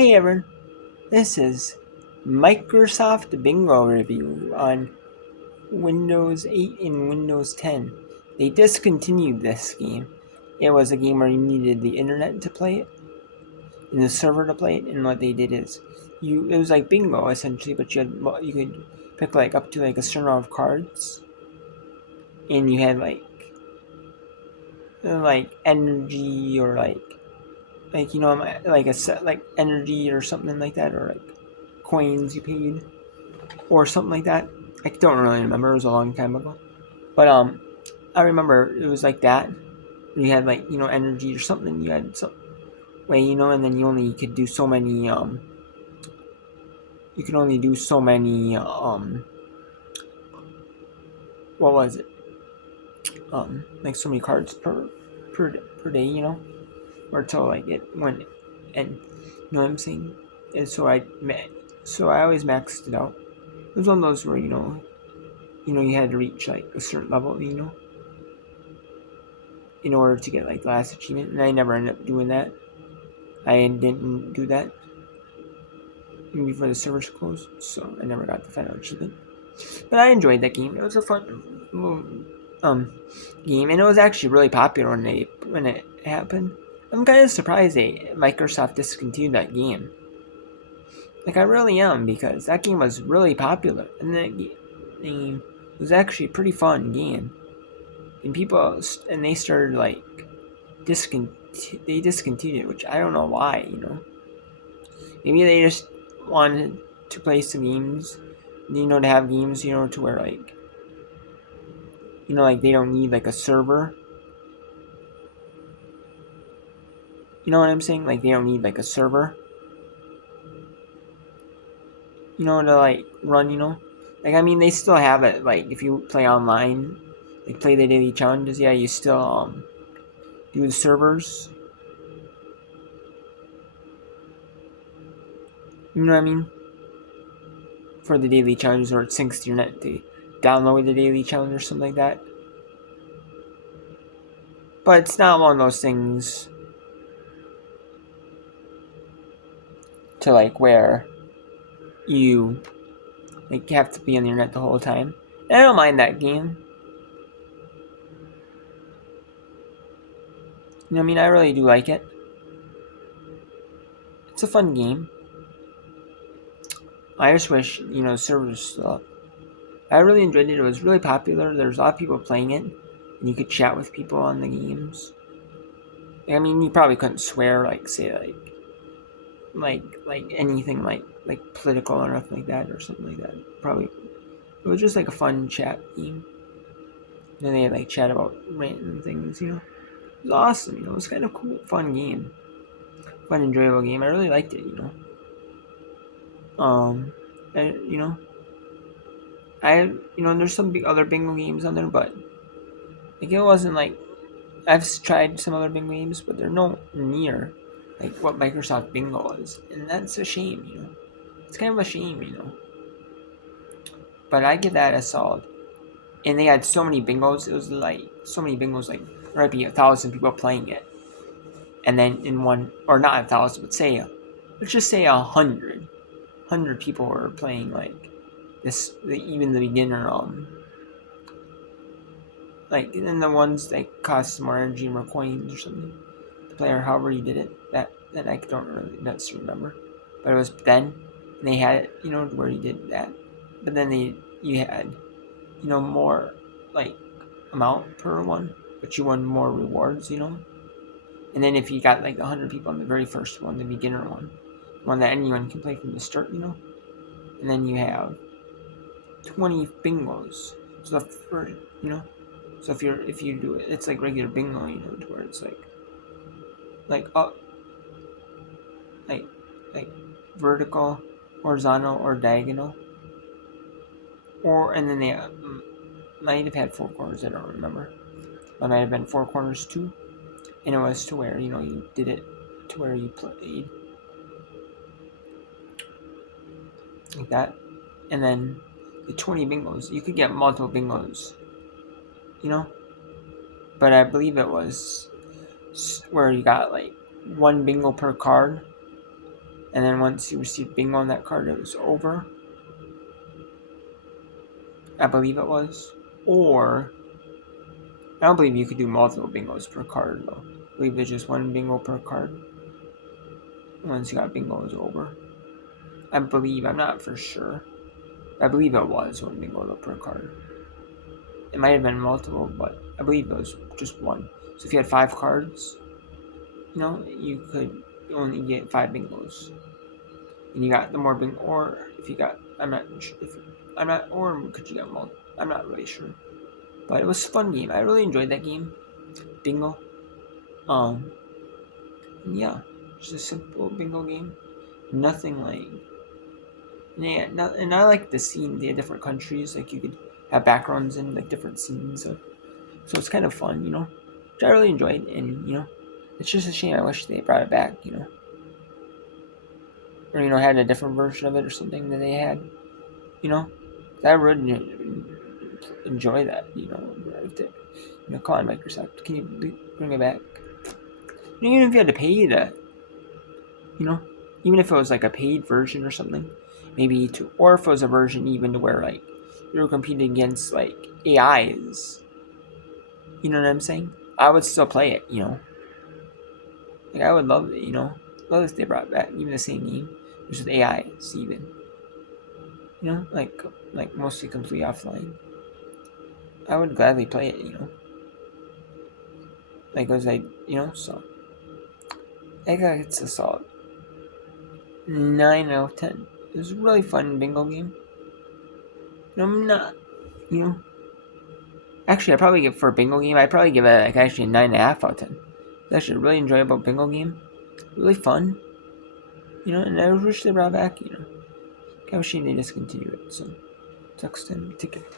Hey everyone, this is Microsoft Bingo review on Windows 8 and Windows 10. They discontinued this game. It was a game where you needed the internet to play it and the server to play it, and what they did is it was like bingo essentially, but you could pick like up to like a certain amount of cards, and you had like energy or like like a set like energy or something like that, or like coins you paid or something like that. I don't really remember. It was a long time ago. But I remember it was like that. You had like energy or something. You had some way and then you only could do so many. You could only do so many. What was it? Like so many cards per day. Or till like it went and what I'm saying. And so I always maxed it out. It was one of those where you had to reach like a certain level. In order to get like the last achievement, and I never ended up doing that. I didn't do that even before the servers closed, so I never got the final achievement. But I enjoyed that game. It was a fun game, and it was actually really popular when it happened. I'm kind of surprised Microsoft discontinued that game. Like I really am, because that game was really popular, and that game was actually a pretty fun game. And they started like they discontinued it, which I don't know why. Maybe they just wanted to play some games, to have games, to where like they don't need like a server. You know what I'm saying? Like they don't need like a server, to like run. Like I mean, they still have it. Like if you play online, like play the daily challenges, yeah, you still do the servers. You know what I mean? For the daily challenge, or it syncs to your net to download the daily challenge or something like that. But it's not one of those things to like where you like have to be on the internet the whole time. And I don't mind that game. I mean, I really do like it. It's a fun game. I just wish, the servers still up. I really enjoyed it. It was really popular. There's a lot of people playing it, and you could chat with people on the games. I mean, you probably couldn't swear, like say like anything like political or nothing like that or something like that. Probably it was just like a fun chat game. And they like chat about random things. It was awesome. It was kind of cool, fun game, fun enjoyable game. I really liked it. And, there's some other bingo games on there, but like it wasn't like I've tried some other bingo games, but they're no near like what Microsoft Bingo is, and that's a shame. It's kind of a shame. But I give that a solid. And they had so many bingos. It was like so many bingos, like there might be 1,000 people playing it, and then in one, or not 1,000, but let's just say 100 people were playing like this. Even the beginner like, and then the ones that cost more energy, more coins or something to play, or however you did it. That I don't really necessarily remember, but it was then, and they had it, where you did that. But then you had, more like amount per one, but you won more rewards. And then if you got like 100 people on the very first one, the beginner one that anyone can play from the start, and then you have 20 bingos. So so if you do it, it's like regular bingo, to where it's like up, like like vertical, horizontal, or diagonal, and then they might have had four corners. I don't remember. It might have been four corners too, and it was to where you did it to where you played like that, and then the 20 bingos. You could get multiple bingos, but I believe it was where you got like one bingo per card, and then once you received bingo on that card, it was over. I believe it was. Or I don't believe you could do multiple bingos per card though. I believe it's just one bingo per card. Once you got bingo, it was over. I believe, I'm not for sure. I believe it was one bingo per card. It might have been multiple, but I believe it was just one. So if you had 5 cards, you could only get 5 bingos. And you got the more bingo, or if you got, or could you get multiple? I'm not really sure. But it was a fun game. I really enjoyed that game. Bingo. Yeah, just a simple bingo game. Nothing like, and I like the scene. They had different countries, like you could have backgrounds in like different scenes. So it's kind of fun, which I really enjoyed. And it's just a shame. I wish they brought it back, or had a different version of it or something that they had, I would enjoy that, right there. Come on, Microsoft, can you bring it back? Even if you had to pay that, even if it was like a paid version or something, maybe or if it was a version even to where like you were competing against like AIs, you know what I'm saying? I would still play it, Like I would love it, love if they brought back even the same game, just with AIs even, like mostly completely offline. I would gladly play it, Like it was like, so I think it's a solid 9 out of 10. It was a really fun bingo game. I'm not, actually, I'd probably give for a bingo game, I'd probably give it like actually a 9.5 out of 10. It's actually a really enjoyable bingo game. Really fun. And I wish they brought back, kind of shame they discontinue it. So, sucks to take it.